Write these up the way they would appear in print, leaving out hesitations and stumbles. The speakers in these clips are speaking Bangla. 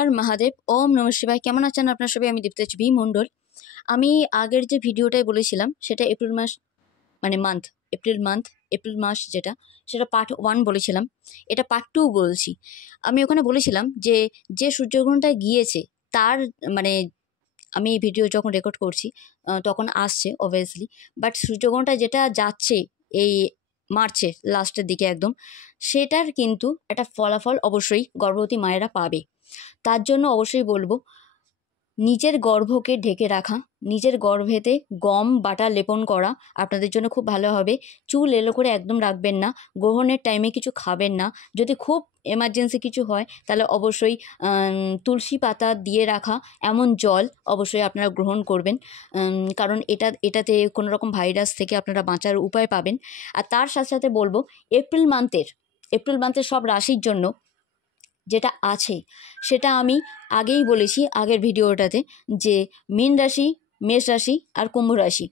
হর महादेव ओम नमः शिवाय। কেমন আছেন আপনারা সবাই? আমি দীপ্তেশ বি মণ্ডল। আমি আগের যে ভিডিওটাই বলেছিলাম সেটা এপ্রিল মাস মানে এপ্রিল মাস যেটা সেটা পার্ট 1 বলেছিলাম, এটা পার্ট 2 বলছি। আমি ওখানে বলেছিলাম যে যে সূর্যগ্রহণটা গিয়েছে তার মানে আমি এই ভিডিও যখন রেকর্ড করছি তখন আসছে অবভিয়াসলি, বাট সূর্যগ্রহণটা যেটা যাচ্ছে এই মার্চের লাস্টের দিকে একদম, সেটার কিন্তু একটা ফলাফল অবশ্যই গর্ভবতী মায়েরা পাবে। তার জন্য অবশ্যই বলবো নিজের গর্ভকে ঢেকে রাখা, নিজের গর্ভেতে গম বাটা লেপন করা আপনাদের জন্য খুব ভালো হবে। চুল এলো করে একদম রাখবেন না, গ্রহণের টাইমে কিছু খাবেন না। যদি খুব এমার্জেন্সি কিছু হয় তাহলে অবশ্যই তুলসী পাতা দিয়ে রাখা এমন জল অবশ্যই আপনারা গ্রহণ করবেন, কারণ এটাতে কোনো রকম ভাইরাস থেকে আপনারা বাঁচার উপায় পাবেন। আর তার সাথে সাথে বলবো এপ্রিল মান্থের সব রাশির জন্য যেটা আছে সেটা আমি আগেই বলেছি আগের ভিডিওটাতে, যে মীন রাশি, মেষ রাশি আর কুম্ভ রাশি,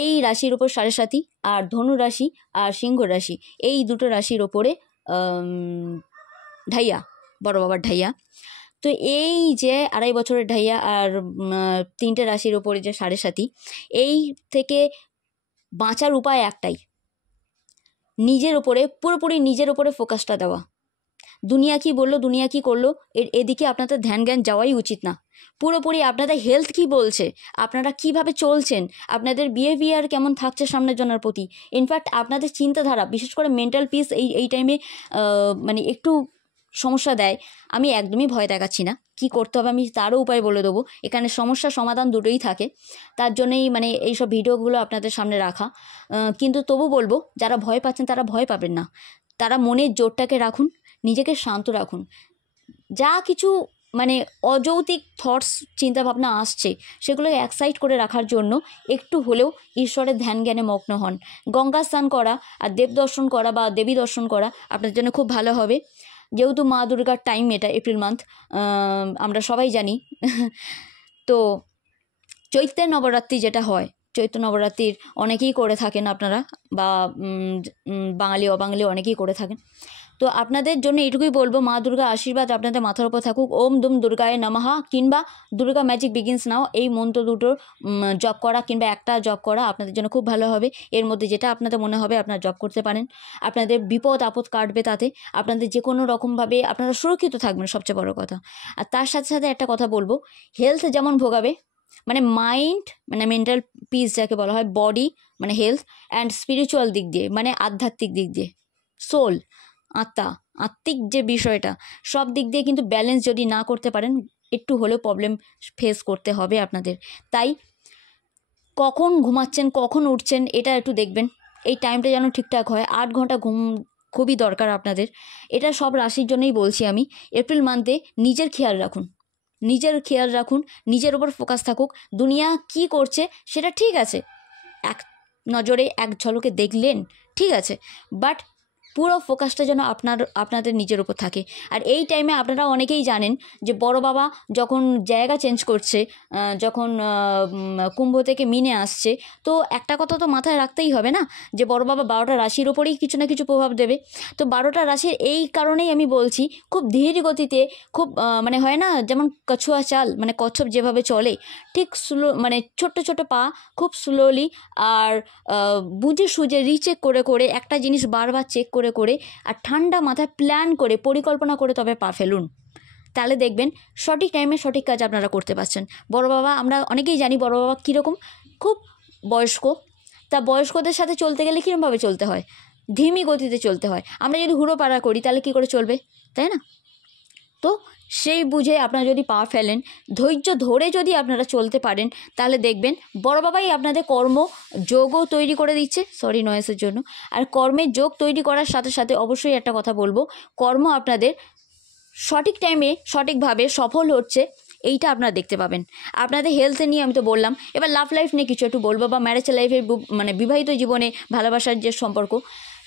এই রাশির ওপর 7.5, আর ধনু রাশি আর সিংহ রাশি, এই দুটো রাশির ওপরে ঢাইয়া, বড় বাবার ঢাইয়া। তো এই যে 2.5 বছরের ঢাইয়া আর 3টে রাশির ওপরে যে 7.5, এই থেকে বাঁচার উপায় একটাই, নিজের ওপরে পুরোপুরি নিজের ওপরে ফোকাসটা দেওয়া। দুনিয়া কি বললো, দুনিয়া কি করলো, এদিকে আপনাদের ধ্যান জ্ঞান যাওয়াই উচিত না। পুরোপুরি আপনাদের হেলথ কি বলছে, আপনারা কিভাবে চলছেন, আপনাদের বিহেভিয়ার কেমন থাকছে সামনের জনের প্রতি, ইনফ্যাক্ট আপনাদের চিন্তাধারা, বিশেষ করে মেন্টাল পিস এই টাইমে মানে একটু সমস্যা দেয়। আমি একদমই ভয় দেখাচ্ছি না, কি করতে হবে আমি তারও উপায় বলে দেবো। এখানে সমস্যা সমাধান দুটোই থাকে, তার জন্যই মানে এইসব ভিডিওগুলো আপনাদের সামনে রাখা। কিন্তু তবু বলবো যারা ভয় পাচ্ছেন তারা ভয় পাবেন না, তারা মনের জোরটাকে রাখুন, নিজেকে শান্ত রাখুন। যা কিছু মানে অযৌক্তিক থটস চিন্তাভাবনা আসছে সেগুলোকে এক্সাইট করে রাখার জন্য একটু হলেও ঈশ্বরের ধ্যান জ্ঞানে মগ্ন হন। গঙ্গা স্নান করা আর দেব দর্শন করা বা দেবী দর্শন করা আপনার জন্য খুব ভালো হবে। যেহেতু মা দুর্গার টাইম এটা এপ্রিল মান্থ, আমরা সবাই জানি। তো চৈত্রের নবরাত্রি যেটা হয়, চৈত্র নবরাত্রির অনেকেই করে থাকেন আপনারা, বা বাঙালি অবাঙালি অনেকেই করে থাকেন। তো আপনাদের জন্য এটুকুই বলবো, মা দুর্গা আশীর্বাদ আপনাদের মাথার উপর থাকুক। ওম দুম দুর্গায় নমঃ কিংবা দুর্গা ম্যাজিক বিগিনস নাও, এই মন্ত্র দুটোর জপ করা কিংবা একটা জপ করা আপনাদের জন্য খুব ভালো হবে। এর মধ্যে যেটা আপনাদের মনে হবে আপনারা জপ করতে পারেন, আপনাদের বিপদ আপদ কাটবে, তাতে আপনাদের যে কোনো রকমভাবে আপনারা সুরক্ষিত থাকবেন, সবচেয়ে বড় কথা। আর তার সাথে সাথে একটা কথা বলবো, হেলথ যেমন ভোগাবে, মানে মাইন্ড মানে মেন্টাল পিস যাকে বলা হয়, বডি মানে হেলথ, অ্যান্ড স্পিরিচুয়াল দিক দিয়ে মানে আধ্যাত্মিক দিক দিয়ে, সোল আত্মিক যে বিষয়টা, সব দিক দিয়ে কিন্তু ব্যালেন্স যদি না করতে পারেন একটু হলেও প্রবলেম ফেস করতে হবে আপনাদের। তাই কখন ঘুমাচ্ছেন কখন উঠছেন এটা একটু দেখবেন, এই টাইমটা যেন ঠিকঠাক হয়। 8 ঘন্টা ঘুম খুবই দরকার আপনাদের। এটা সব রাশির জন্যই বলছি আমি। এপ্রিল মান্থে নিজের খেয়াল রাখুন, নিজের ওপর ফোকাস থাকুক। দুনিয়া কি করছে সেটা ঠিক আছে, এক নজরে এক ঝলকে দেখলেন ঠিক আছে, বাট পুরো ফোকাসটা যেন আপনাদের নিজের উপর থাকে। আর এই টাইমে আপনারা অনেকেই জানেন যে বড় বাবা যখন জায়গা চেঞ্জ করছে, যখন কুম্ভ থেকে মিনে আসছে, তো একটা কথা তো মাথায় রাখতেই হবে না, যে বড় বাবা 12টা রাশির ওপরেই কিছু না কিছু প্রভাব দেবে। তো 12টা রাশির এই কারণেই আমি বলছি খুব ধীর গতিতে, খুব মানে হয় না যেমন কছুয়া চাল, মানে কচ্ছপ যেভাবে চলে ঠিক স্লো, মানে ছোট্ট ছোট্ট পা, খুব স্লোলি আর বুঝে সুঝে রিচেক করে একটা জিনিস বারবার চেক করে আর ঠান্ডা মাথায় প্ল্যান করে পরিকল্পনা করে তবে পা ফেলুন, তাহলে দেখবেন সঠিক টাইমে সঠিক কাজ আপনারা করতে পারছেন। বড় বাবা আমরা অনেকেই জানি বড় বাবা কীরকম, খুব বয়স্ক, তা বয়স্কদের সাথে চলতে গেলে কীরকমভাবে চলতে হয়, ধীমি গতিতে চলতে হয়। আমরা যদি হুড়োপাড়া করি তাহলে কী করে চলবে, তাই না? তো সেই বুঝে আপনারা যদি পা ফেলেন, ধৈর্য ধরে যদি আপনারা চলতে পারেন, তাহলে দেখবেন বড় বাবাই আপনাদের কর্ম যোগও তৈরি করে দিচ্ছে, সরি নয়েসের জন্য। আর কর্মের যোগ তৈরি করার সাথে সাথে অবশ্যই একটা কথা বলবো, কর্ম আপনাদের সঠিক টাইমে সঠিকভাবে সফল হচ্ছে, এইটা আপনারা দেখতে পাবেন। আপনাদের হেলথ নিয়ে আমি তো বললাম, এবার লাভ লাইফ নিয়ে কিছু একটু বলবো, বা ম্যারেজ লাইফে মানে বিবাহিত জীবনে ভালোবাসার যে সম্পর্ক,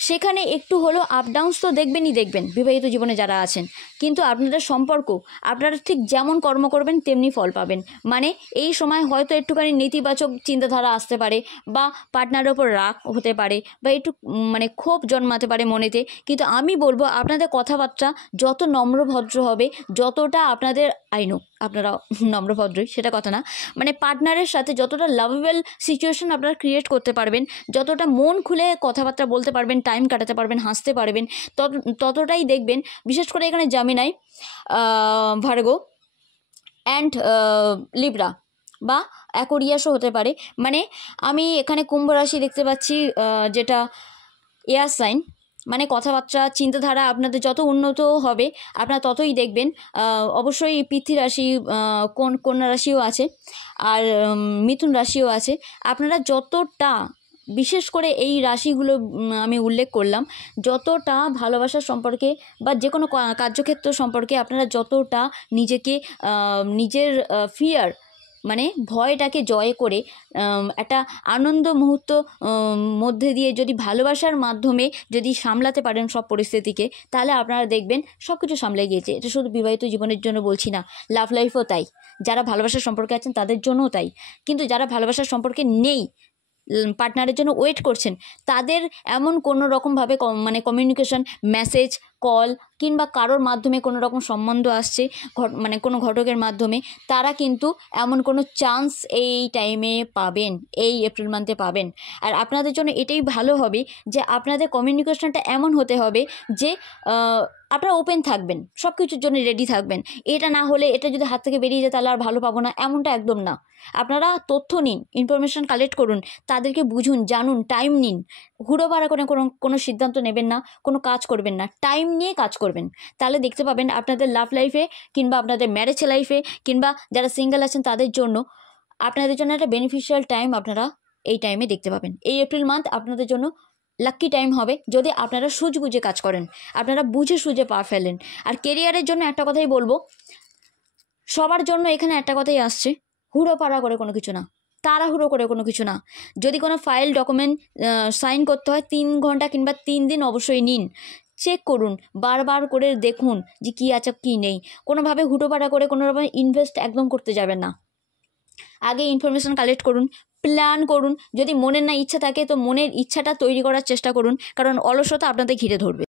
সেখানে একটু হলেও আপ ডাউনস তো দেখবেনই দেখবেন বিবাহিত জীবনে যারা আছেন, কিন্তু আপনাদের সম্পর্ক আপনারা ঠিক যেমন কর্ম করবেন তেমনি ফল পাবেন। মানে এই সময় হয়তো একটুখানি নেতিবাচক চিন্তাধারা আসতে পারে, বা পার্টনারের ওপর রাগ হতে পারে, বা একটু মানে ক্ষোভ জন্মাতে পারে মনেতে, কিন্তু আমি বলবো আপনাদের কথাবার্তা যত নম্রভদ্র হবে, যতটা আপনাদের আইনো আপনারা নম্রভদ্রই সেটা কথা না, মানে পার্টনারের সাথে যতটা লাভেবল সিচুয়েশন আপনারা ক্রিয়েট করতে পারবেন, যতটা মন খুলে কথাবার্তা বলতে পারবেন, টাইম কাটাতে পারবেন, হাসতে পারবেন, ততটাই দেখবেন। বিশেষ করে এখানে জামিনাই, ভার্গো অ্যান্ড লিব্রা বা অ্যাকোরিয়াসও হতে পারে। মানে আমি এখানে কুম্ভ রাশি দেখতে পাচ্ছি, যেটা এয়ার সাইন। মানে কথাবার্তা চিন্তাধারা আপনাদের যত উন্নত হবে আপনারা ততই দেখবেন। অবশ্যই পৃথ্বী রাশি, কন্যা রাশিও আছে, আর মিথুন রাশিও আছে। আপনারা যতটা, বিশেষ করে এই রাশিগুলো আমি উল্লেখ করলাম, যতটা ভালোবাসার সম্পর্কে বা যে কোনো কার্যক্ষেত্র সম্পর্কে আপনারা যতটা নিজেকে নিজের ফিয়ার মানে ভয়টাকে জয় করে একটা আনন্দ মুহূর্ত মধ্যে দিয়ে যদি ভালোবাসার মাধ্যমে যদি সামলাতে পারেন সব পরিস্থিতিকে, তাহলে আপনারা দেখবেন সব কিছু সামলে গিয়েছে। এটা শুধু বিবাহিত জীবনের জন্য বলছি না, লাভ লাইফও তাই। যারা ভালোবাসার সম্পর্কে আছেন তাদের জন্যও তাই, কিন্তু যারা ভালোবাসার সম্পর্কে নেই, পার্টনারের জন্য ওয়েট করছেন, তাদের এমন কোনো রকমভাবে মানে কমিউনিকেশন, মেসেজ, কল কিংবা কারোর মাধ্যমে কোনো রকম সম্বন্ধ আসছে, মানে কোনো ঘটকের মাধ্যমে, তারা কিন্তু এমন কোনো চান্স এই টাইমে পাবেন, এই এপ্রিল মান্থে পাবেন। আর আপনাদের জন্য এটাই ভালো হবে যে আপনাদের কমিউনিকেশনটা এমন হতে হবে যে আপনারা ওপেন থাকবেন, সব কিছুর জন্য রেডি থাকবেন। এটা না হলে, এটা যদি হাত থেকে বেরিয়ে যায় তাহলে আর ভালো পাবো না, এমনটা একদম না। আপনারা তথ্য নিন, ইনফরমেশান কালেক্ট করুন, তাদেরকে বুঝুন, জানুন, টাইম নিন। হুড়োপাড়া করে কোনো সিদ্ধান্ত নেবেন না, কোনো কাজ করবেন না, টাইম নিয়ে কাজ করবেন। তাহলে দেখতে পাবেন আপনাদের লাভ লাইফে কিংবা আপনাদের ম্যারেজ লাইফে কিংবা যারা সিঙ্গেল আছেন তাদের জন্য, আপনাদের জন্য একটা বেনিফিশিয়াল টাইম আপনারা এই টাইমে দেখতে পাবেন। এই এপ্রিল মান্থ আপনাদের জন্য লাক্কি টাইম হবে যদি আপনারা সুঝবুঝে কাজ করেন, আপনারা বুঝে সুঝে পা ফেলেন। আর কেরিয়ারের জন্য একটা কথাই বলবো, সবার জন্য এখানে একটা কথাই আসছে, হুড়োপাড়া করে কোনো কিছু না, তাড়াহুড়ো করে কোনো কিছু না। যদি কোনো ফাইল ডকুমেন্ট সাইন করতে হয় 3 ঘন্টা কিংবা 3 দিন অবশ্যই নিন, চেক করুন, বারবার করে দেখুন যে কী আছে কী নেই। কোনোভাবে হুটোপাড়া করে কোনো রকম ইনভেস্ট একদম করতে যাবেন না। আগে ইনফরমেশান কালেক্ট করুন, প্ল্যান করুন। যদি মনের না ইচ্ছা থাকে তো মনের ইচ্ছাটা তৈরি করার চেষ্টা করুন, কারণ অলসতা আপনাদের ঘিরে ধরবে।